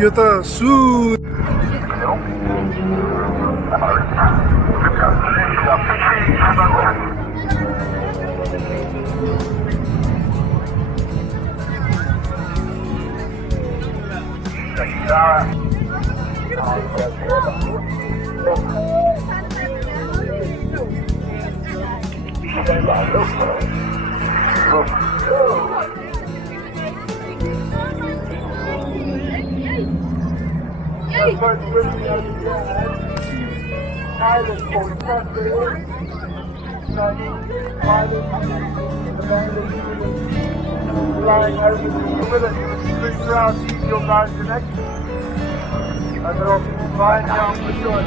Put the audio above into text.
यो त सु Flying over the with it, he was screaming around, see your guys connection. And they're all flying down for sure.